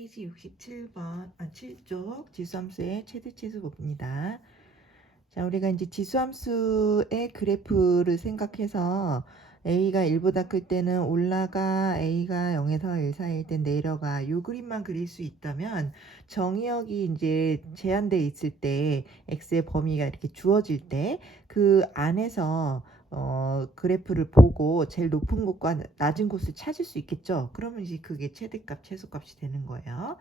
페이지 67번, 7쪽 지수함수의 최대 최소 봅니다. 자, 우리가 이제 지수함수의 그래프를 생각해서 A가 1보다 클 때는 올라가, A가 0에서 1 사이일 때 내려가. 요 그림만 그릴 수 있다면 정의역이 이제 제한되어 있을 때 X의 범위가 이렇게 주어질 때 그 안에서 그래프를 보고 제일 높은 곳과 낮은 곳을 찾을 수 있겠죠. 그러면 이제 그게 최대값, 최소값이 되는 거예요.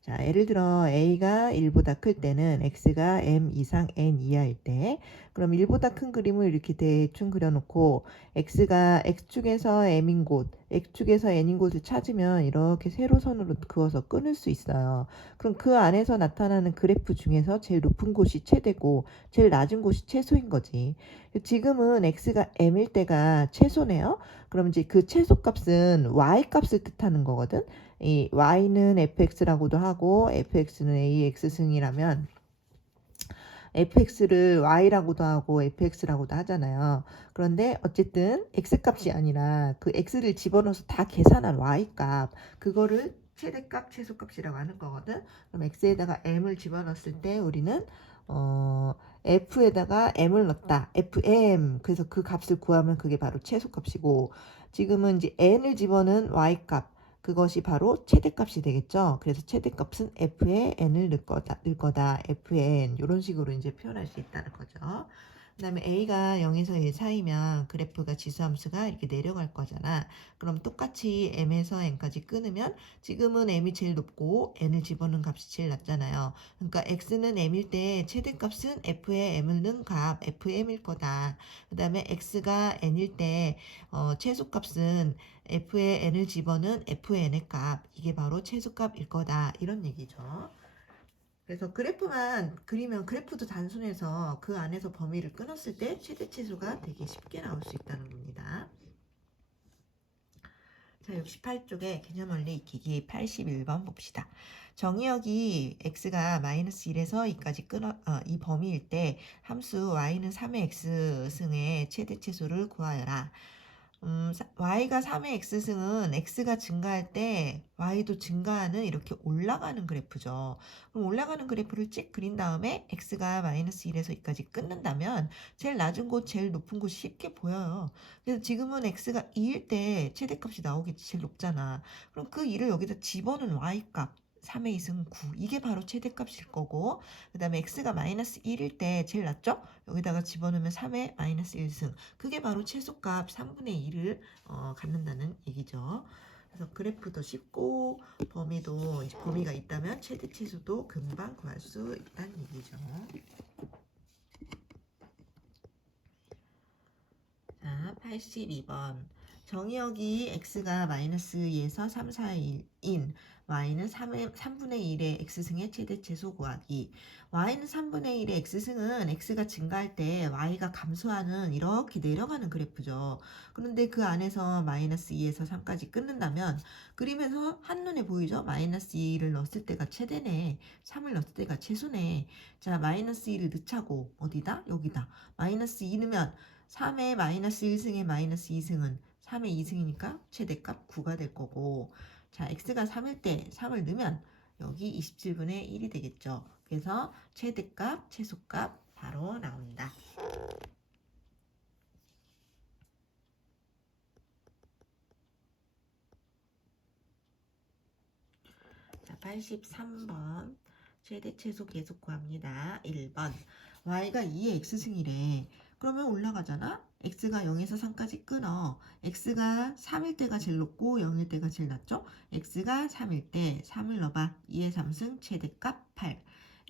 자, 예를 들어 A가 1보다 클 때는 X가 M 이상 N 이하일 때, 그럼 1보다 큰 그림을 이렇게 대충 그려놓고 X가 X축에서 M인 곳, X축에서 N인 곳을 찾으면 이렇게 세로선으로 그어서 끊을 수 있어요. 그럼 그 안에서 나타나는 그래프 중에서 제일 높은 곳이 최대고 제일 낮은 곳이 최소인 거지. 지금은 X가 M일 때가 최소네요. 그럼 이제 그 최소값은 Y값을 뜻하는 거거든. 이 y는 fx라고도 하고 fx는 ax 승이라면 fx를 y라고도 하고 fx라고도 하잖아요. 그런데 어쨌든 x값이 아니라 그 x를 집어넣어서 다 계산한 y값, 그거를 최대값, 최소값이라고 하는 거거든. 그럼 x에다가 m을 집어넣었을 때 우리는 f에다가 m을 넣었다. fm. 그래서 그 값을 구하면 그게 바로 최소값이고, 지금은 이제 n을 집어넣은 y값, 그것이 바로 최대값이 되겠죠. 그래서 최대값은 f에 n을 넣을 거다. fn 이런 식으로 이제 표현할 수 있다는 거죠. 그 다음에 a가 0에서 1 사이면 그래프가 지수함수가 이렇게 내려갈 거잖아. 그럼 똑같이 m에서 n까지 끊으면 지금은 m이 제일 높고 n을 집어넣은 값이 제일 낮잖아요. 그러니까 x는 m일 때 최대값은 f에 m을 넣은 값 fm일 거다. 그 다음에 x가 n일 때 최소값은 f에 n을 집어넣은 fn의 값, 이게 바로 최소값일 거다, 이런 얘기죠. 그래서 그래프만 그리면 그래프도 단순해서 그 안에서 범위를 끊었을 때 최대 최소가 되게 쉽게 나올 수 있다는 겁니다. 자, 68쪽에 개념원리 익히기 81번 봅시다. 정의역이 x가 마이너스 1에서 2까지 이 범위일 때 함수 y는 3의 x승의 최대 최소를 구하여라. y가 3의 x승은 x가 증가할 때 y도 증가하는 이렇게 올라가는 그래프죠. 그럼 올라가는 그래프를 찍 그린 다음에 x가 마이너스 1에서 2까지 끊는다면 제일 낮은 곳, 제일 높은 곳이 쉽게 보여요. 그래서 지금은 x가 2일 때 최대값이 나오겠지, 제일 높잖아. 그럼 그 2를 여기다 집어넣은 y값, 3의 2승 9. 이게 바로 최대값일 거고, 그 다음에 x가 마이너스 1일 때 제일 낮죠? 여기다가 집어넣으면 3의 마이너스 1승. 그게 바로 최소값 3분의 2를 갖는다는 얘기죠. 그래서 그래프도 쉽고 범위도 이제 범위가 있다면 최대 치수도 금방 구할 수 있다는 얘기죠. 자, 82번. 정의역이 x가 마이너스 2에서 3 사이인 y는 3분의 1의 x승의 최대 최소 구하기. y는 3분의 1의 x승은 x가 증가할 때 y가 감소하는 이렇게 내려가는 그래프죠. 그런데 그 안에서 마이너스 2에서 3까지 끊는다면 그림에서 한눈에 보이죠? 마이너스 2를 넣었을 때가 최대네, 3을 넣었을 때가 최소네. 자, 마이너스 2를 넣자고. 어디다? 여기다. 마이너스 2 넣으면 3의 마이너스 1승의 마이너스 2승은 3의 2승이니까 최대값 9가 될 거고, 자, x가 3일 때 3을 넣으면 여기 27분의 1이 되겠죠. 그래서 최대값, 최소값 바로 나온다. 자, 83번. 최대 최소 계속 구합니다. 1번. y가 2의 x승이래. 그러면 올라가잖아? x가 0에서 3까지 끊어. x가 3일 때가 제일 높고 0일 때가 제일 낮죠? x가 3일 때 3을 넣어봐. 2의 3승 최대값 8.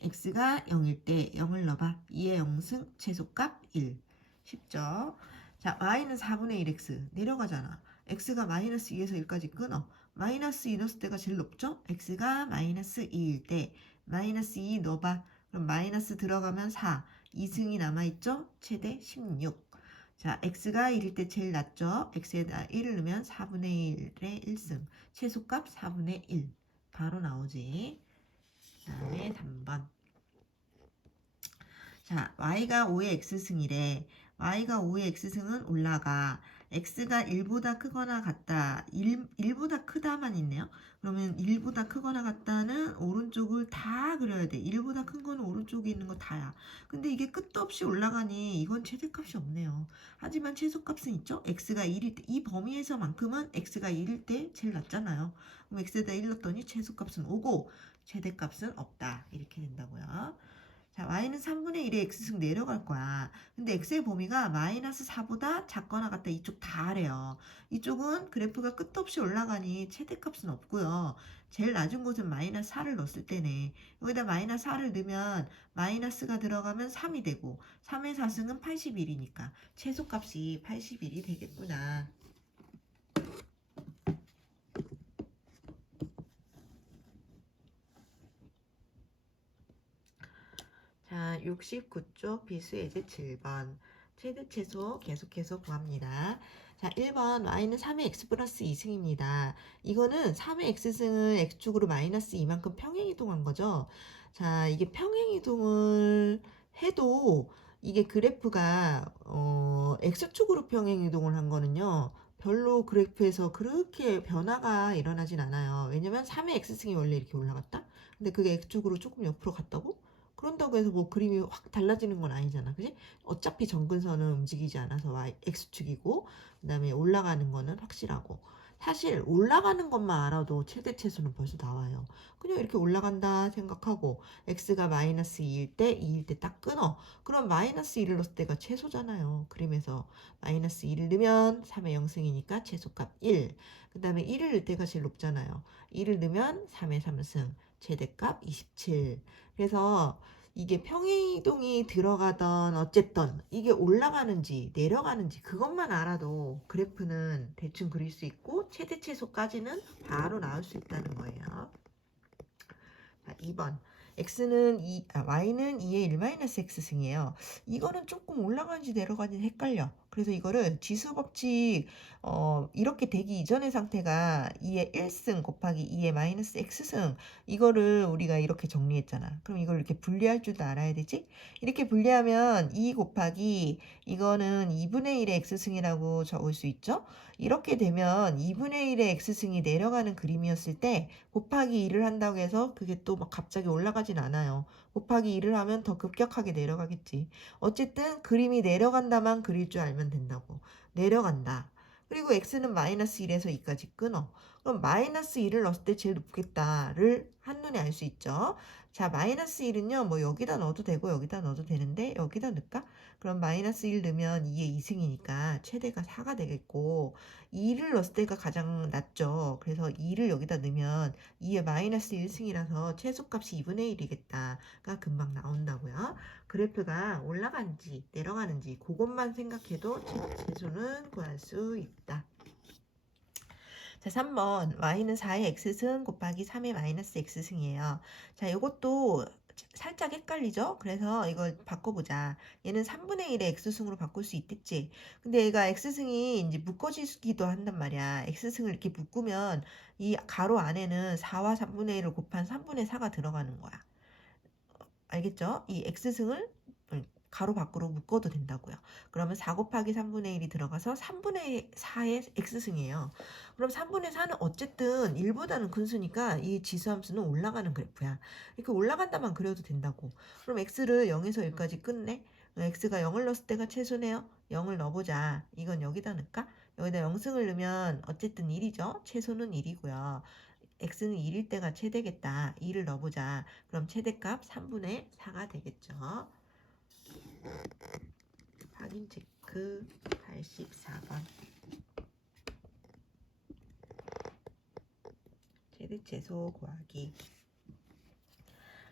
x가 0일 때 0을 넣어봐. 2의 0승 최소값 1. 쉽죠? 자, y는 4분의 1x. 내려가잖아. x가 마이너스 2에서 1까지 끊어. 마이너스 2 넣었을 때가 제일 높죠? x가 마이너스 2일 때 마이너스 2 넣어봐. 그럼 마이너스 들어가면 4. 2승이 남아있죠? 최대 16. 자, x가 1일 때 제일 낮죠? x에다 1을 넣으면 4분의 1의 1승. 최소값 4분의 1. 바로 나오지. 그 다음에 3번. 자, y가 5의 x승이래. y가 5의 x승은 올라가. x가 1보다 크거나 같다. 1보다 크다만 있네요. 그러면 1보다 크거나 같다는 오른쪽을 다 그려야 돼. 1보다 큰 거는 오른쪽에 있는 거 다야. 근데 이게 끝도 없이 올라가니 이건 최대값이 없네요. 하지만 최소값은 있죠. x가 1일 때, 이 범위에서만큼은 x가 1일 때 제일 낮잖아요. 그럼 x에다 1 넣었더니 최소값은 5고 최대값은 없다. 이렇게 된다고요. 자, y는 3분의 1의 x승 내려갈 거야. 근데 x의 범위가 마이너스 4보다 작거나 같다. 이쪽 다래요. 이쪽은 그래프가 끝도 없이 올라가니 최대값은 없고요. 제일 낮은 곳은 마이너스 4를 넣었을 때네. 여기다 마이너스 4를 넣으면 마이너스가 들어가면 3이 되고 3의 4승은 81이니까 최소값이 81이 되겠구나. 자, 69쪽 비수 예제 7번. 최대 최소 계속해서 구합니다. 자, 1번 y는 3의 x 플러스 2승입니다. 이거는 3의 x승을 x축으로 마이너스 이만큼 평행이동한 거죠. 자, 이게 평행이동을 해도 이게 그래프가 x축으로 평행이동을 한 거는요. 별로 그래프에서 그렇게 변화가 일어나진 않아요. 왜냐면 3의 x승이 원래 이렇게 올라갔다? 근데 그게 x축으로 조금 옆으로 갔다고? 그런다고 해서 뭐 그림이 확 달라지는 건 아니잖아. 그지? 어차피 점근선은 움직이지 않아서 X축이고, 그 다음에 올라가는 거는 확실하고. 사실 올라가는 것만 알아도 최대 최소는 벌써 나와요. 그냥 이렇게 올라간다 생각하고 x가 마이너스 2일 때 2일 때 딱 끊어. 그럼 마이너스 1을 넣을 때가 최소잖아요. 그림에서 마이너스 1을 넣으면 3의 0승이니까 최소값 1. 그 다음에 1을 넣을 때가 제일 높잖아요. 1을 넣으면 3의 3승. 최대값 27. 그래서 이게 평행이동이 들어가던 어쨌든 이게 올라가는지 내려가는지 그것만 알아도 그래프는 대충 그릴 수 있고 최대 최소까지는 바로 나올 수 있다는 거예요. 자, 2번. y는 2의 1-x승이에요. 이거는 조금 올라가는지 내려가는지 헷갈려. 그래서 이거를 지수법칙 이렇게 되기 이전의 상태가 2의 1승 곱하기 2의 마이너스 x승 이거를 우리가 이렇게 정리했잖아. 그럼 이걸 이렇게 분리할 줄도 알아야 되지? 이렇게 분리하면 2 곱하기 이거는 2분의 1의 x승이라고 적을 수 있죠? 이렇게 되면 2분의 1의 x승이 내려가는 그림이었을 때 곱하기 2를 한다고 해서 그게 또 막 갑자기 올라가진 않아요. 곱하기 2를 하면 더 급격하게 내려가겠지. 어쨌든 그림이 내려간다만 그릴 줄 알면 된다고. 내려간다. 그리고 x는 마이너스 1에서 2까지 끊어. 그럼 마이너스 1을 넣었을 때 제일 높겠다를 한눈에 알 수 있죠. 자, 마이너스 1은요, 뭐 여기다 넣어도 되고 여기다 넣어도 되는데 여기다 넣을까? 그럼 마이너스 1 넣으면 2의 2승이니까 최대가 4가 되겠고 2를 넣었을 때가 가장 낮죠. 그래서 2를 여기다 넣으면 2의 마이너스 1승이라서 최소값이 2분의 1이겠다가 금방 나온다고요. 그래프가 올라가는지 내려가는지 그것만 생각해도 최소는 구할 수 있다. 자, 3번 y는 4의 x승 곱하기 3의 마이너스 x승이에요. 자, 이것도 살짝 헷갈리죠? 그래서 이걸 바꿔보자. 얘는 3분의 1의 x승으로 바꿀 수 있겠지. 근데 얘가 x승이 이제 묶어지기도 한단 말이야. x승을 이렇게 묶으면 이 가로 안에는 4와 3분의 1을 곱한 3분의 4가 들어가는 거야. 알겠죠? 이 x승을 가로 밖으로 묶어도 된다고요. 그러면 4 곱하기 3분의 1이 들어가서 3분의 4의 x승이에요. 그럼 3분의 4는 어쨌든 1보다는 큰 수니까 이 지수함수는 올라가는 그래프야. 이렇게 올라간다만 그려도 된다고. 그럼 x를 0에서 1까지 끝내. x가 0을 넣었을 때가 최소네요. 0을 넣어보자. 이건 여기다 넣을까? 여기다 0승을 넣으면 어쨌든 1이죠. 최소는 1이고요. x는 1일 때가 최대겠다. 2를 넣어보자. 그럼 최대값 3분의 4가 되겠죠. 확인 체크 84번. 최대 최소 구하기.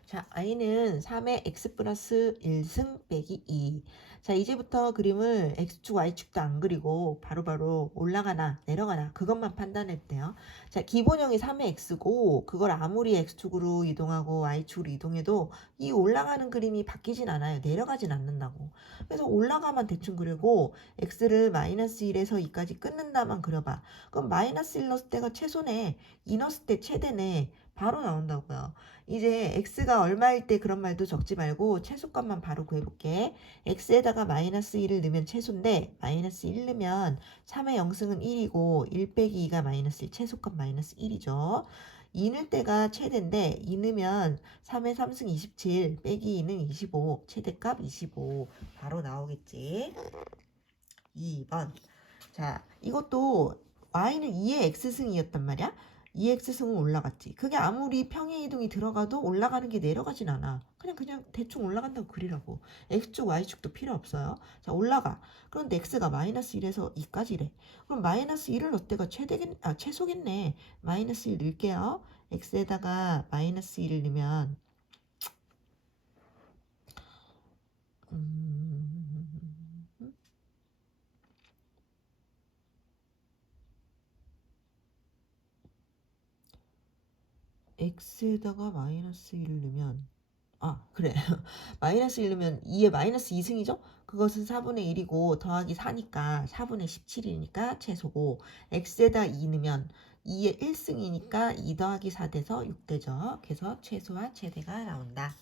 자, y는 3의 x 플러스 1승 빼기 2. 자, 이제부터 그림을 x축, y축도 안 그리고 바로바로 올라가나 내려가나 그것만 판단했대요. 자, 기본형이 3의 x고 그걸 아무리 x축으로 이동하고 y축으로 이동해도 이 올라가는 그림이 바뀌진 않아요. 내려가진 않는다고. 그래서 올라가만 대충 그리고 x를 마이너스 1에서 2까지 끊는다만 그려봐. 그럼 마이너스 1 넣었을 때가 최소네. 2 넣었을 때 최대네. 바로 나온다고요. 이제 x가 얼마일 때 그런 말도 적지 말고 최소값만 바로 구해볼게. x에다가 마이너스 1을 넣으면 최소인데 마이너스 1 넣으면 3의 영승은 1이고 1 빼기 2가 마이너스 1, 최소값 마이너스 1이죠. 2 넣을 때가 최대인데 2 넣으면 3의 3승 27 빼기 2는 25, 최대값 25 바로 나오겠지. 2번. 자, 이것도 y는 2의 x승이었단 말이야. 2의 x승은 올라갔지. 그게 아무리 평행 이동이 들어가도 올라가는 게 내려가진 않아. 그냥 대충 올라간다고 그리라고. x축 y축도 필요 없어요. 자, 올라가. 그런데 x가 마이너스 1에서 2까지래. 그럼 마이너스 1을 넣을 때가 최소겠네. 마이너스 1 넣을게요. x에다가 마이너스 1을 넣으면 x에다가 마이너스 1을 넣으면 그래. 마이너스 1 넣으면 2에 마이너스 2승이죠? 그것은 4분의 1이고 더하기 4니까 4분의 17이니까 최소고 x에다 2 넣으면 2에 1승이니까 2 더하기 4 돼서 6 되죠. 그래서 최소와 최대가 나온다.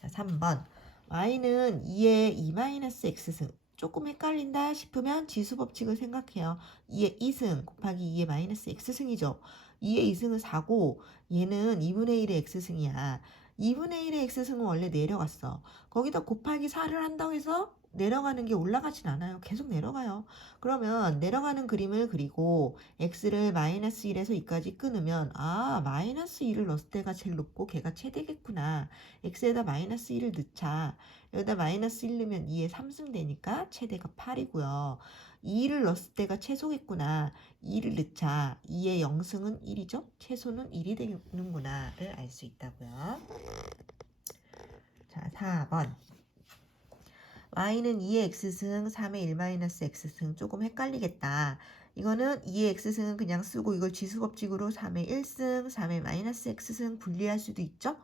자, 3번. y는 2에 2 마이너스 x승. 조금 헷갈린다 싶으면 지수법칙을 생각해요. 2의 2승 곱하기 2의 마이너스 x승이죠. 2의 2승은 4고 얘는 2분의 1의 x승이야. 2분의 1의 x승은 원래 내려갔어. 거기다 곱하기 4를 한다고 해서 내려가는 게 올라가진 않아요. 계속 내려가요. 그러면 내려가는 그림을 그리고 x를 마이너스 1에서 2까지 끊으면 마이너스 2를 넣을 때가 제일 높고 걔가 최대겠구나. x에다 마이너스 1을 넣자. 여기다 마이너스 1 넣으면 2에 3승 되니까 최대가 8이고요. 2를 넣었을 때가 최소겠구나. 2를 넣자. 2의 0승은 1이죠? 최소는 1이 되는구나를 알 수 있다고요. 자, 4번. y는 2의 x승, 3의 1 마이너스 x승. 조금 헷갈리겠다. 이거는 2의 x승은 그냥 쓰고 이걸 지수법칙으로 3의 1승, 3의 마이너스 x승 분리할 수도 있죠?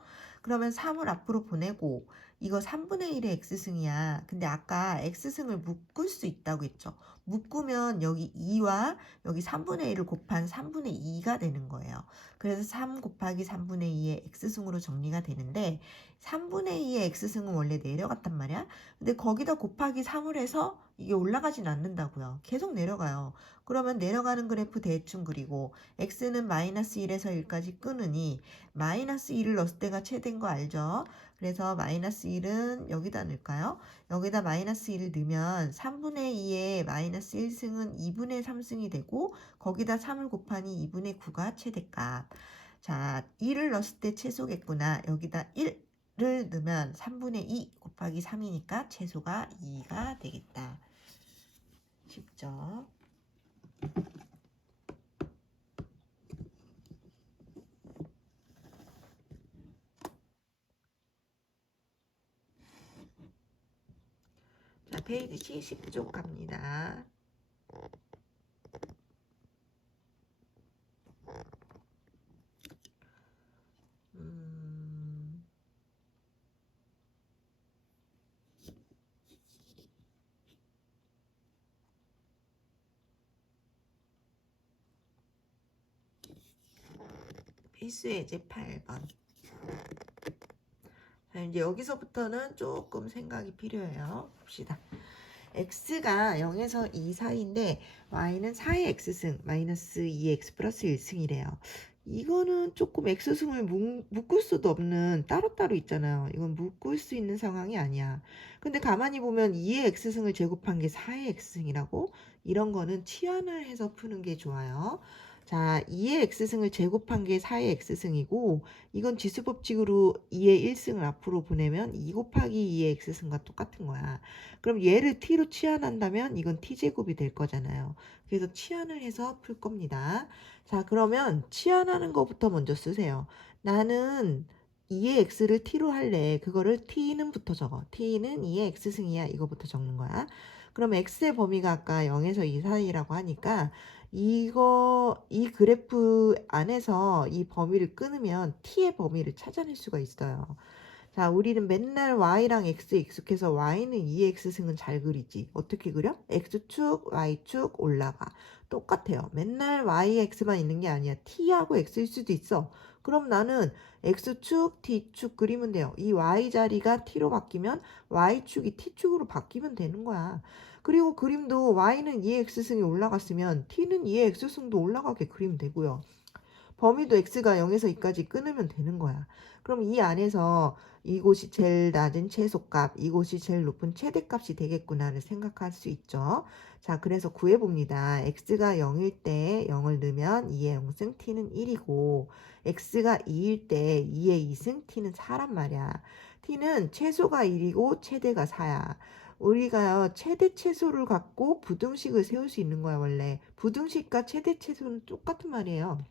그러면 3을 앞으로 보내고 이거 3분의 1의 x승이야. 근데 아까 x승을 묶을 수 있다고 했죠. 묶으면 여기 2와 여기 3분의 1을 곱한 3분의 2가 되는 거예요. 그래서 3 곱하기 3분의 2의 x승으로 정리가 되는데 3분의 2의 x승은 원래 내려갔단 말이야. 근데 거기다 곱하기 3을 해서 이게 올라가진 않는다고요. 계속 내려가요. 그러면 내려가는 그래프 대충 그리고 x는 마이너스 1에서 1까지 끊으니 마이너스 1을 넣을 때가 최대인 거 알죠? 그래서 마이너스 1은 여기다 넣을까요? 여기다 마이너스 1을 넣으면 3분의 2의 마이너스 1승은 2분의 3승이 되고 거기다 3을 곱하니 2분의 9가 최대값. 자, 1을 넣었을 때 최소겠구나. 여기다 1을 넣으면 3분의 2 곱하기 3이니까 최소가 2가 되겠다. 쉽죠? 자, 페이지 70쪽 갑니다. 필수예제 8번. 자, 이제 여기서부터는 조금 생각이 필요해요. 봅시다. x가 0에서 2 사이인데 y는 4의 x승 마이너스 2x 플러스 1승이래요. 이거는 조금 x승을 묶을 수도 없는 따로따로 있잖아요. 이건 묶을 수 있는 상황이 아니야. 근데 가만히 보면 2의 x승을 제곱한 게 4의 x승이라고? 이런 거는 치환을 해서 푸는 게 좋아요. 자, 2의 x승을 제곱한 게 4의 x승이고 이건 지수법칙으로 2의 1승을 앞으로 보내면 2 곱하기 2의 x승과 똑같은 거야. 그럼 얘를 t로 치환한다면 이건 t제곱이 될 거잖아요. 그래서 치환을 해서 풀 겁니다. 자, 그러면 치환하는 것부터 먼저 쓰세요. 나는 2의 x를 t로 할래. 그거를 t는부터 적어. t는 2의 x승이야. 이거부터 적는 거야. 그럼 x의 범위가 아까 0에서 2 사이라고 하니까 이 그래프 안에서 이 범위를 끊으면 t의 범위를 찾아낼 수가 있어요. 자, 우리는 맨날 y랑 x에 익숙해서 y는 2x승은 잘 그리지. 어떻게 그려? x축, y축 올라가. 똑같아요. 맨날 yx만 있는 게 아니야. t하고 x일 수도 있어. 그럼 나는 x축, t축 그리면 돼요. 이 y 자리가 t로 바뀌면 y축이 t축으로 바뀌면 되는 거야. 그리고 그림도 y는 2x승이 올라갔으면 t는 2x승도 올라가게 그리면 되고요. 범위도 x가 0에서 2까지 끊으면 되는 거야. 그럼 이 안에서 이곳이 제일 낮은 최소값, 이곳이 제일 높은 최대값이 되겠구나를 생각할 수 있죠. 자, 그래서 구해봅니다. x가 0일 때 0을 넣으면 2의 0승 t는 1이고 x가 2일 때 2의 2승 t는 4란 말이야. t는 최소가 1이고 최대가 4야. 우리가 최대 최소를 갖고 부등식을 세울 수 있는 거야, 원래. 부등식과 최대 최소는 똑같은 말이에요.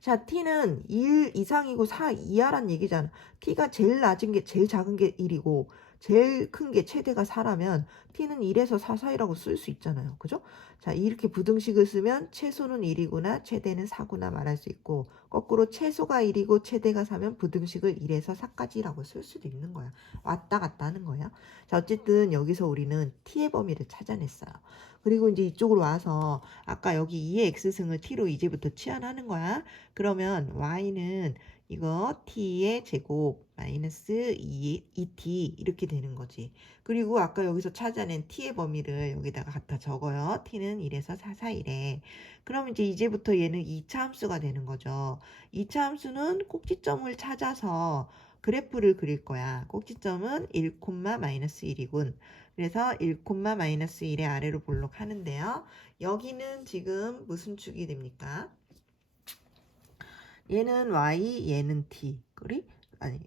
자, t는 1 이상이고 4 이하란 얘기잖아. t가 제일 낮은 게 제일 작은 게 1이고 제일 큰 게 최대가 4라면 t는 1에서 4 사이라고 쓸 수 있잖아요. 그죠? 자, 이렇게 부등식을 쓰면 최소는 1이구나 최대는 4구나 말할 수 있고 거꾸로 최소가 1이고 최대가 4면 부등식을 1에서 4까지라고 쓸 수도 있는 거야. 왔다 갔다 하는 거야. 자, 어쨌든 여기서 우리는 t의 범위를 찾아냈어요. 그리고 이제 이쪽으로 와서 아까 여기 2의 x승을 t로 이제부터 치환하는 거야. 그러면 y는 이거 t의 제곱 마이너스 2t 이렇게 되는 거지. 그리고 아까 여기서 찾아낸 t의 범위를 여기다가 갖다 적어요. t는 1에서 4 사이래. 그럼 이제부터 얘는 2차 함수가 되는 거죠. 2차 함수는 꼭지점을 찾아서 그래프를 그릴 거야. 꼭지점은 1, 마이너스 1이군. 그래서 1, 마이너스 1의 아래로 볼록하는데요. 여기는 지금 무슨 축이 됩니까? 얘는 y, 얘는 t. 그리? 아니,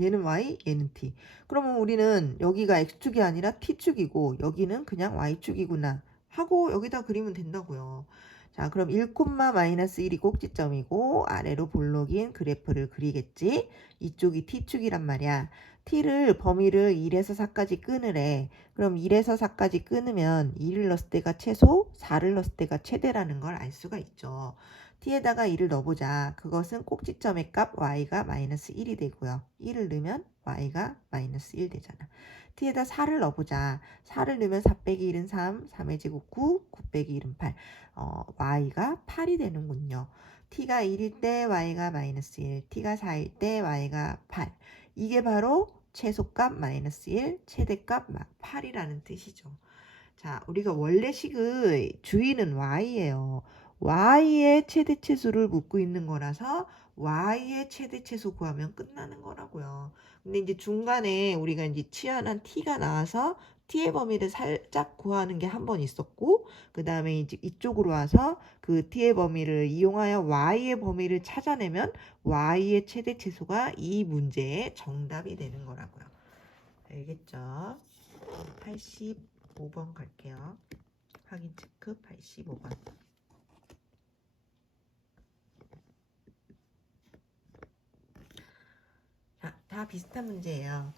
얘는 y, 얘는 t. 그러면 우리는 여기가 x축이 아니라 t축이고 여기는 그냥 y축이구나 하고 여기다 그리면 된다고요. 자, 그럼 1, 마이너스 1이 꼭지점이고 아래로 볼록인 그래프를 그리겠지. 이쪽이 t축이란 말이야. t를 범위를 1에서 4까지 끊으래. 그럼 1에서 4까지 끊으면 2를 넣었을 때가 최소, 4를 넣었을 때가 최대라는 걸 알 수가 있죠. t에다가 1을 넣어보자. 그것은 꼭지점의 값 y가 마이너스 1이 되고요. 1을 넣으면 y가 마이너스 1 되잖아. t에다 4를 넣어보자. 4를 넣으면 4 빼기 1은 3, 3의 제곱 9, 9 빼기 1은 8. y가 8이 되는군요. t가 1일 때 y가 마이너스 1, t가 4일 때 y가 8. 이게 바로 최소값 마이너스 1, 최대값 8이라는 뜻이죠. 자, 우리가 원래 식의 주인은 y예요. y의 최대치수를 묻고 있는 거라서 y의 최대치수 구하면 끝나는 거라고요. 근데 이제 중간에 우리가 이제 치환한 t가 나와서 t의 범위를 살짝 구하는 게 한 번 있었고, 그 다음에 이제 이쪽으로 와서 그 t의 범위를 이용하여 y의 범위를 찾아내면 y의 최대치수가 이 문제의 정답이 되는 거라고요. 알겠죠? 85번 갈게요. 확인 체크 85번. 자, 다 비슷한 문제예요.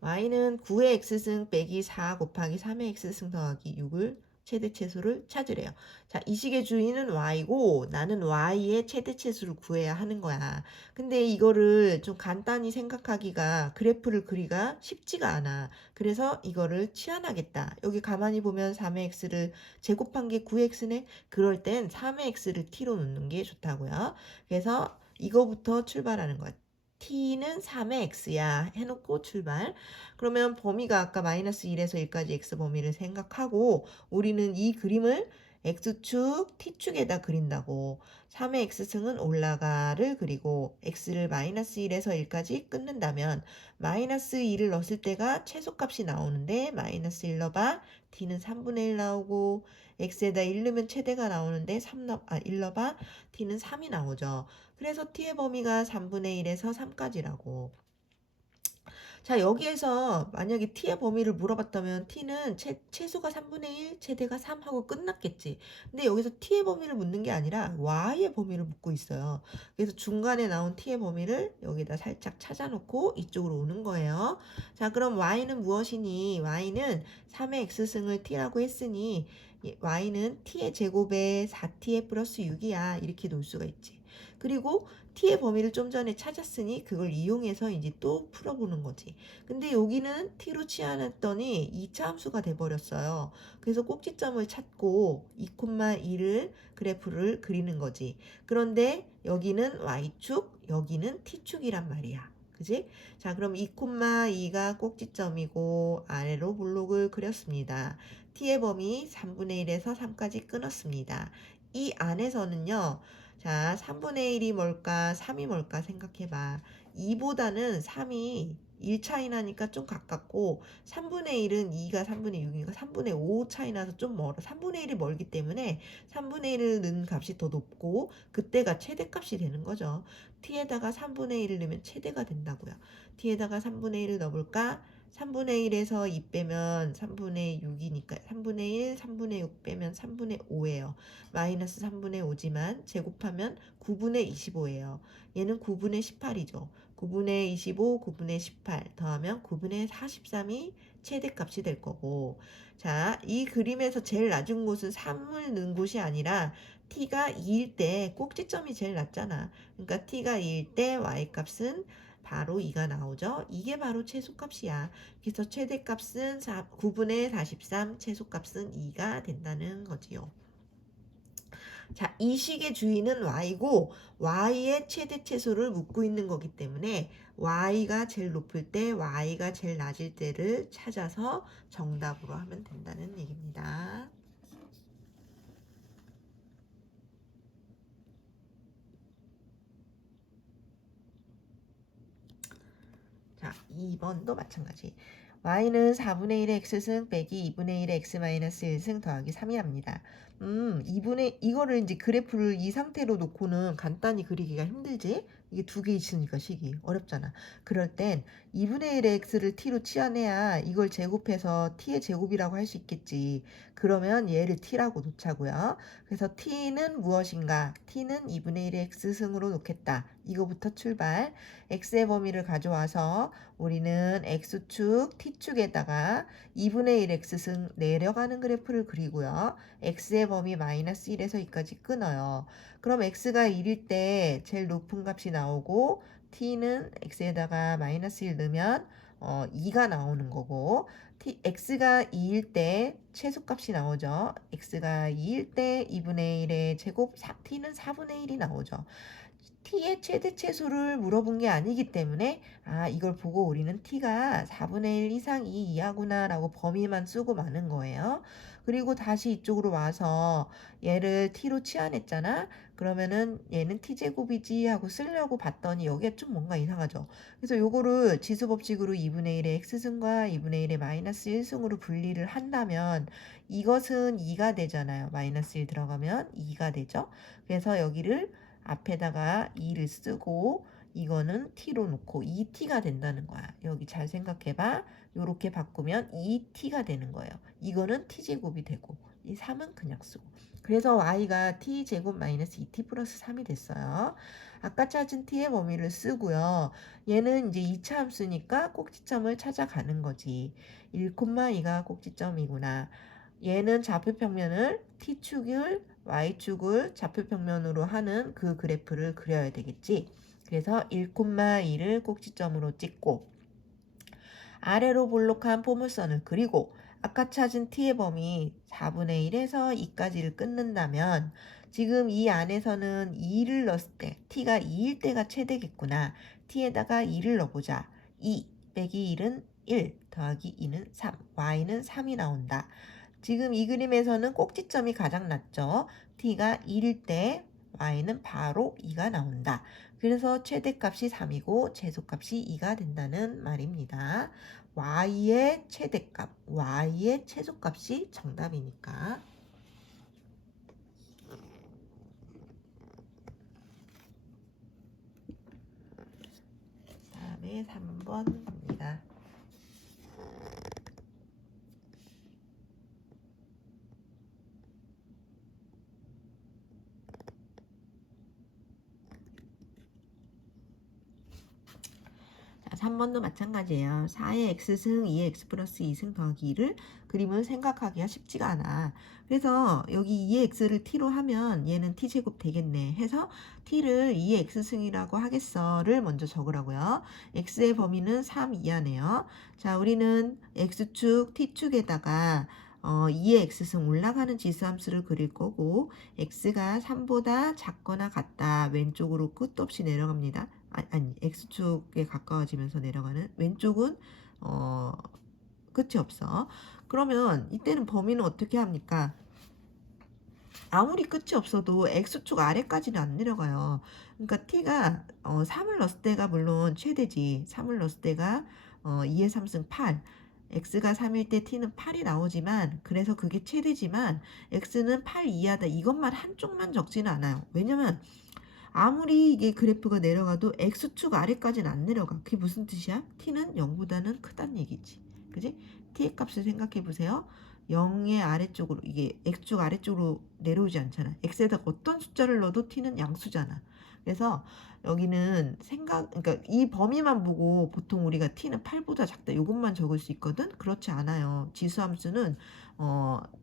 y는 9의 x승 빼기 4 곱하기 3의 x승 더하기 6을 최대치수를 찾으래요. 자, 이 식의 주인은 y고 나는 y의 최대치수를 구해야 하는 거야. 근데 이거를 좀 간단히 생각하기가 그래프를 그리기가 쉽지가 않아. 그래서 이거를 치환하겠다. 여기 가만히 보면 3의 x를 제곱한 게 9의 x네. 그럴 땐 3의 x를 t로 놓는 게 좋다고요. 그래서 이거부터 출발하는 거야. t는 3의 x야 해놓고 출발. 그러면 범위가 아까 마이너스 1에서 1까지 x 범위를 생각하고 우리는 이 그림을 x축, t축에다 그린다고. 3의 x승은 올라가를 그리고 x를 마이너스 1에서 1까지 끊는다면 마이너스 2를 넣었을 때가 최소값이 나오는데 마이너스 1 넣어봐. t는 3분의 1 나오고 x에다 1 넣으면 최대가 나오는데 1 넣어봐. t는 3이 나오죠. 그래서 t의 범위가 3분의 1에서 3까지라고. 자, 여기에서 만약에 t의 범위를 물어봤다면 t는 최소가 3분의 1, 최대가 3 하고 끝났겠지. 근데 여기서 t의 범위를 묻는 게 아니라 y의 범위를 묻고 있어요. 그래서 중간에 나온 t의 범위를 여기다 살짝 찾아놓고 이쪽으로 오는 거예요. 자, 그럼 y는 무엇이니? y는 3의 x승을 t라고 했으니 y는 t의 제곱에 4t의 플러스 6이야. 이렇게 놓을 수가 있지. 그리고 t의 범위를 좀 전에 찾았으니 그걸 이용해서 이제 또 풀어보는 거지. 근데 여기는 t로 치환했더니 2차 함수가 돼버렸어요. 그래서 꼭지점을 찾고 2,2를 그래프를 그리는 거지. 그런데 여기는 y축, 여기는 t축이란 말이야. 그지? 자, 그럼 2,2가 꼭지점이고 아래로 블록을 그렸습니다. t의 범위 3분의 1에서 3까지 끊었습니다. 이 안에서는요. 자, 3분의 1이 뭘까? 3이 뭘까? 생각해봐. 2보다는 3이 1 차이 나니까 좀 가깝고 3분의 1은 2가 3분의 6이니까 3분의 5 차이 나서 좀 멀어. 3분의 1이 멀기 때문에 3분의 1을 넣은 값이 더 높고 그때가 최대값이 되는 거죠. t에다가 3분의 1을 넣으면 최대가 된다고요. t에다가 3분의 1을 넣어볼까? 3분의 1에서 2 빼면 3분의 6이니까 3분의 1, 3분의 6 빼면 3분의 5예요. 마이너스 3분의 5지만 제곱하면 9분의 25예요. 얘는 9분의 18이죠. 9분의 25, 9분의 18 더하면 9분의 43이 최대값이 될 거고 자, 이 그림에서 제일 낮은 곳은 3을 넣은 곳이 아니라 t가 2일 때 꼭지점이 제일 낮잖아. 그러니까 t가 2일 때 y값은 바로 2가 나오죠. 이게 바로 최소값이야. 그래서 최대값은 9분의 43, 최소값은 2가 된다는 거지요. 자, 이 식의 주인은 y고 y의 최대 최소를 묻고 있는 거기 때문에 y가 제일 높을 때, y가 제일 낮을 때를 찾아서 정답으로 하면 된다는 얘기입니다. 자, 2번도 마찬가지. y는 4분의 1의 x승 빼기 2분의 1의 x-1승 더하기 3이랍니다. 이거를 이제 그래프를 이 상태로 놓고는 간단히 그리기가 힘들지? 이게 두 개 있으니까 식이 어렵잖아. 그럴 땐 2분의 1의 x를 t로 치환해야 이걸 제곱해서 t의 제곱이라고 할 수 있겠지. 그러면 얘를 t라고 놓자고요. 그래서 t는 무엇인가? t는 2분의 1의 x승으로 놓겠다. 이거부터 출발. x의 범위를 가져와서 우리는 x축, t축에다가 2분의 1 x승 내려가는 그래프를 그리고요. x의 범위 마이너스 1에서 2까지 끊어요. 그럼 x가 1일 때 제일 높은 값이 나오고 t는 x에다가 마이너스 1 넣으면 2가 나오는 거고 x가 2일 때 최소값이 나오죠. x가 2일 때 2분의 1의 제곱 t는 4분의 1이 나오죠. t의 최대 최소를 물어본 게 아니기 때문에 이걸 보고 우리는 t가 4분의 1 이상이 이하구나 라고 범위만 쓰고 마는 거예요. 그리고 다시 이쪽으로 와서 얘를 t로 치환했잖아. 그러면은 얘는 t제곱이지 하고 쓰려고 봤더니 여기에 좀 뭔가 이상하죠. 그래서 요거를 지수법칙으로 2분의 1의 x승과 2분의 1의 마이너스 1승으로 분리를 한다면 이것은 2가 되잖아요. 마이너스 1 들어가면 2가 되죠. 그래서 여기를 앞에다가 2를 쓰고 이거는 t로 놓고 2t가 된다는 거야. 여기 잘 생각해봐. 요렇게 바꾸면 2t가 되는 거예요. 이거는 t제곱이 되고 이 3은 그냥 쓰고. 그래서 y가 t제곱 마이너스 2t 플러스 3이 됐어요. 아까 찾은 t의 범위를 쓰고요. 얘는 이제 2차 함수니까 꼭지점을 찾아가는 거지. 1,2가 꼭지점이구나. 얘는 좌표평면을 t축을 y축을 좌표평면으로 하는 그 그래프를 그려야 되겠지. 그래서 1,2를 꼭지점으로 찍고 아래로 볼록한 포물선을 그리고 아까 찾은 t의 범위 4분의 1에서 2까지를 끊는다면 지금 이 안에서는 2를 넣었을 때 t가 2일 때가 최대겠구나. t에다가 2를 넣어보자. 2 빼기 1은 1 더하기 2는 3. y는 3이 나온다. 지금 이 그림에서는 꼭지점이 가장 낮죠. t가 1일 때 y는 바로 2가 나온다. 그래서 최대값이 3이고 최소값이 2가 된다는 말입니다. y의 최대값, y의 최소값이 정답이니까. 다음에 3번 갑니다. 자, 3번도 마찬가지예요. 4의 x승 2의 x 플러스 2승 더하기 2를 그림을 생각하기가 쉽지가 않아. 그래서 여기 2의 x를 t로 하면 얘는 t제곱 되겠네 해서 t를 2의 x승이라고 하겠어를 먼저 적으라고요. x의 범위는 3 이하네요. 자, 우리는 x축, t축에다가 2의 x승 올라가는 지수함수를 그릴 거고 x가 3보다 작거나 같다. 왼쪽으로 끝도 없이 내려갑니다. 아니 x축에 가까워지면서 내려가는 왼쪽은 끝이 없어. 그러면 이때는 범위는 어떻게 합니까? 아무리 끝이 없어도 x축 아래까지는 안 내려가요. 그러니까 t가 3을 넣었을 때가 물론 최대지. 3을 넣었을 때가 2의 3승 8. x가 3일 때 t는 8이 나오지만 그래서 그게 최대지만 x는 8 이하다. 이것만 한쪽만 적지는 않아요. 왜냐면 아무리 이게 그래프가 내려가도 x축 아래까지는 안 내려가. 그게 무슨 뜻이야? t는 0보다는 크다는 얘기지. 그지? t의 값을 생각해 보세요. 0의 아래쪽으로 이게 x축 아래쪽으로 내려오지 않잖아. x에다가 어떤 숫자를 넣어도 t는 양수잖아. 그래서 여기는 그러니까 이 범위만 보고 보통 우리가 t는 8보다 작다. 이것만 적을 수 있거든. 그렇지 않아요. 지수함수는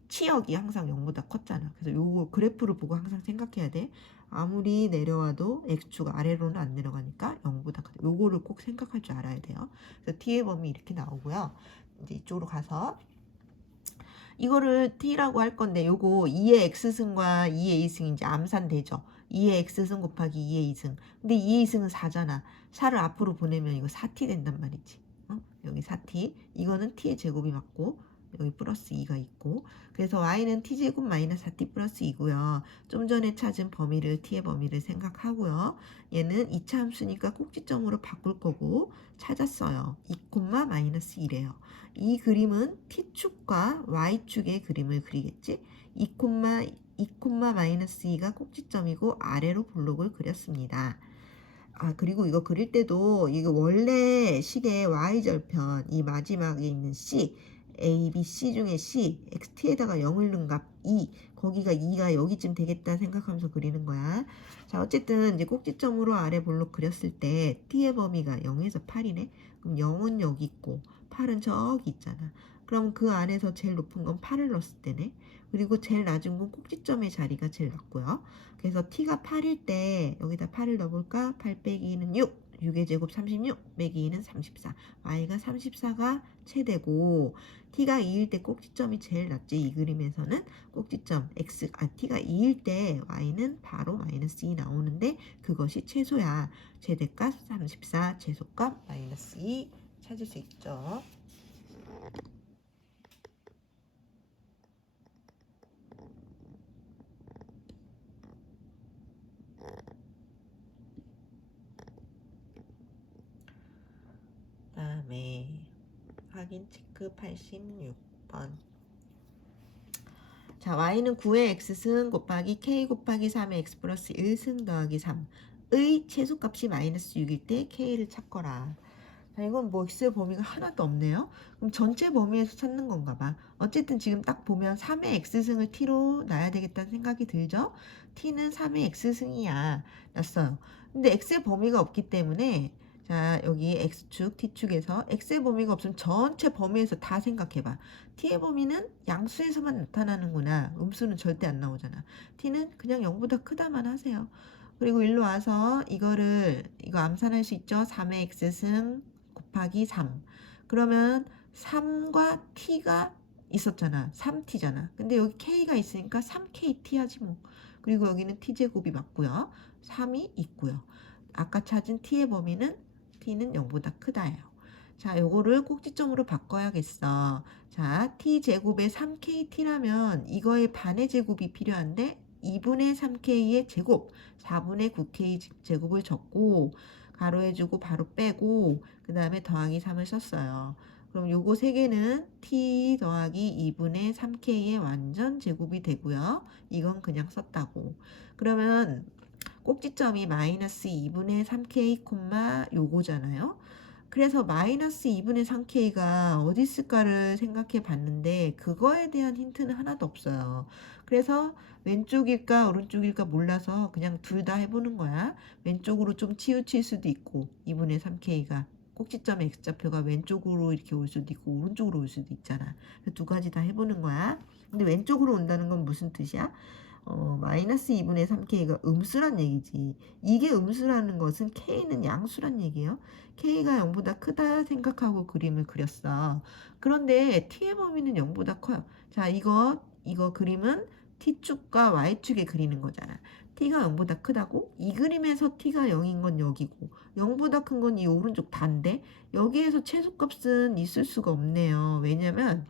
치역이 항상 0보다 컸잖아. 그래서 요거 그래프를 보고 항상 생각해야 돼. 아무리 내려와도 x축 아래로는 안 내려가니까 0보다 크다. 요거를 꼭 생각할 줄 알아야 돼요. 그래서 t의 범위 이렇게 나오고요. 이제 이쪽으로 가서 이거를 t라고 할 건데 요거 2의 x승과 2의 2승 이제 암산되죠. 2의 x승 곱하기 2의 2승. 근데 2의 2승은 4잖아. 4를 앞으로 보내면 이거 4t 된단 말이지. 여기 4t. 이거는 t의 제곱이 맞고 여기 플러스 2가 있고 그래서 y는 t제곱 마이너스 4t 플러스 2고요. 좀 전에 찾은 범위를 t의 범위를 생각하고요. 얘는 2차 함수니까 꼭지점으로 바꿀 거고 찾았어요. 2, 마이너스 1이에요. 이 그림은 t축과 y축의 그림을 그리겠지. 2, 마이너스 2가 꼭지점이고 아래로 블록을 그렸습니다. 그리고 이거 그릴 때도 이거 원래 식의 y절편 이 마지막에 있는 c a, b, c 중에 c xt에다가 0을 넣은 값 2 거기가 2가 여기쯤 되겠다 생각하면서 그리는 거야. 자, 어쨌든 이제 꼭지점으로 아래 볼록 그렸을 때 t의 범위가 0에서 8이네. 그럼 0은 여기 있고 8은 저기 있잖아. 그럼 그 안에서 제일 높은 건 8을 넣었을 때네. 그리고 제일 낮은 건 꼭지점의 자리가 제일 낮고요. 그래서 t가 8일 때 여기다 8을 넣어볼까? 8 빼기 2는 6. 6의 제곱 36 빼기 2는 34. y가 34가 최대고 t가 2일 때 꼭지점이 제일 낮지. 이 그림에서는 꼭지점 t가 2일 때 y는 바로 마이너스 2 나오는데 그것이 최소야. 최대값 34, 최소값 마이너스 2 찾을 수 있죠. 다음에 확인 체크 86번. 자, y는 9의 x승 곱하기 k 곱하기 3의 x 플러스 1승 더하기 3의 최소값이 마이너스 6일 때 k를 찾거라. 자, 이건 뭐 x의 범위가 하나도 없네요. 그럼 전체 범위에서 찾는 건가 봐. 어쨌든 지금 딱 보면 3의 x승을 t로 놔야 되겠다는 생각이 들죠? t는 3의 x승이야. 놨어요. 근데 x의 범위가 없기 때문에 자, 여기 x축, t축에서 x의 범위가 없으면 전체 범위에서 다 생각해봐. t의 범위는 양수에서만 나타나는구나. 음수는 절대 안 나오잖아. t는 그냥 0보다 크다만 하세요. 그리고 일로 와서 이거 암산할 수 있죠? 3의 x승 곱하기 3. 그러면 3과 t가 있었잖아. 3t잖아. 근데 여기 k가 있으니까 3kt 하지 뭐. 그리고 여기는 t제곱이 맞고요. 3이 있고요. 아까 찾은 t의 범위는 t는 0보다 크다예요. 자, 요거를 꼭지점으로 바꿔야겠어. 자, t제곱에 3kt라면 이거의 반의 제곱이 필요한데 2분의 3k의 제곱, 4분의 9k 제곱을 적고 가로해주고 바로 빼고 그 다음에 더하기 3을 썼어요. 그럼 요거 세 개는 t 더하기 2분의 3k의 완전 제곱이 되고요. 이건 그냥 썼다고. 그러면 꼭지점이 마이너스 2분의 3k 콤마 요거잖아요. 그래서 마이너스 2분의 3k가 어디 있을까를 생각해 봤는데 그거에 대한 힌트는 하나도 없어요. 그래서 왼쪽일까 오른쪽일까 몰라서 그냥 둘 다 해보는 거야. 왼쪽으로 좀 치우칠 수도 있고 2분의 3k가 꼭지점의 x좌표가 왼쪽으로 이렇게 올 수도 있고 오른쪽으로 올 수도 있잖아. 두 가지 다 해보는 거야. 근데 왼쪽으로 온다는 건 무슨 뜻이야? 마이너스 2분의 3k가 음수란 얘기지. 이게 음수라는 것은 k는 양수란 얘기예요. k가 0보다 크다 생각하고 그림을 그렸어. 그런데 t의 범위는 0보다 커요. 자, 이거 그림은 t축과 y축에 그리는 거잖아. t가 0보다 크다고? 이 그림에서 t가 0인 건 여기고 0보다 큰 건 이 오른쪽 단데 여기에서 최소값은 있을 수가 없네요. 왜냐면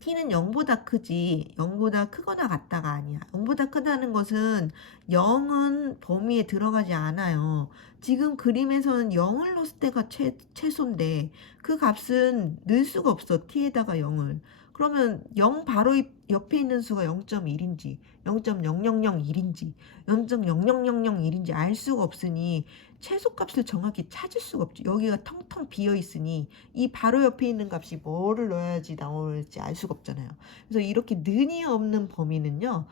t는 0보다 크지 0보다 크거나 같다가 아니야. 0보다 크다는 것은 0은 범위에 들어가지 않아요. 지금 그림에서는 0을 넣었을 때가 최소인데 그 값은 넣을 수가 없어. t에다가 0을. 그러면 0 바로 옆에 있는 수가 0.1인지 0.0001인지 0.00001인지 알 수가 없으니 최소값을 정확히 찾을 수가 없죠. 여기가 텅텅 비어 있으니 이 바로 옆에 있는 값이 뭐를 넣어야지 나올지 알 수가 없잖아요. 그래서 이렇게 는이 없는 범위는요.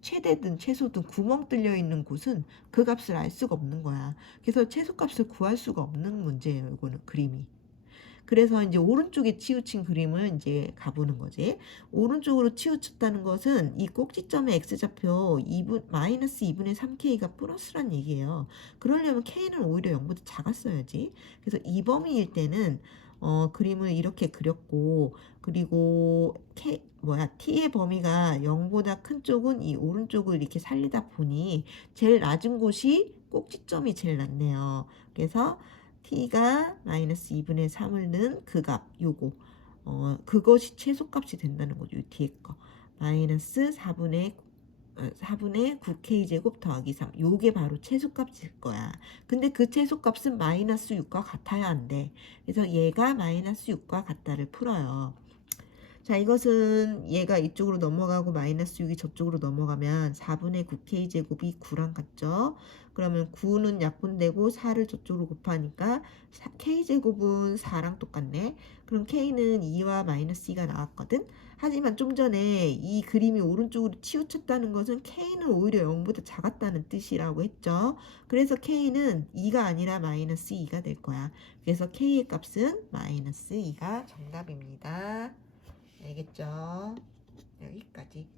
최대든 최소든 구멍 뚫려 있는 곳은 그 값을 알 수가 없는 거야. 그래서 최소값을 구할 수가 없는 문제예요. 이거는 그림이. 그래서 이제 오른쪽에 치우친 그림을 이제 가보는 거지. 오른쪽으로 치우쳤다는 것은 이 꼭지점의 x좌표 마이너스 2분의 3k가 플러스란 얘기예요. 그러려면 k는 오히려 0보다 작았어야지. 그래서 이 범위일 때는 그림을 이렇게 그렸고, 그리고 t의 범위가 0보다 큰 쪽은 이 오른쪽을 이렇게 살리다 보니 제일 낮은 곳이 꼭지점이 제일 낮네요. 그래서 t가 마이너스 2분의 3을 넣은 그 값, 요거. 그것이 최소값이 된다는 거죠. 이 뒤에 거. 마이너스 4분의 9k제곱 더하기 3. 요게 바로 최소값일 거야. 근데 그 최소값은 마이너스 6과 같아야 한대. 그래서 얘가 마이너스 6과 같다를 풀어요. 자, 이것은 얘가 이쪽으로 넘어가고 마이너스 6이 저쪽으로 넘어가면 4분의 9k제곱이 9랑 같죠? 그러면 9는 약분되고 4를 저쪽으로 곱하니까 k제곱은 4랑 똑같네. 그럼 k는 2와 마이너스 2가 나왔거든? 하지만 좀 전에 이 그림이 오른쪽으로 치우쳤다는 것은 k는 오히려 0보다 작았다는 뜻이라고 했죠. 그래서 k는 2가 아니라 마이너스 2가 될 거야. 그래서 k의 값은 마이너스 2가 정답입니다. 알겠죠? 여기까지.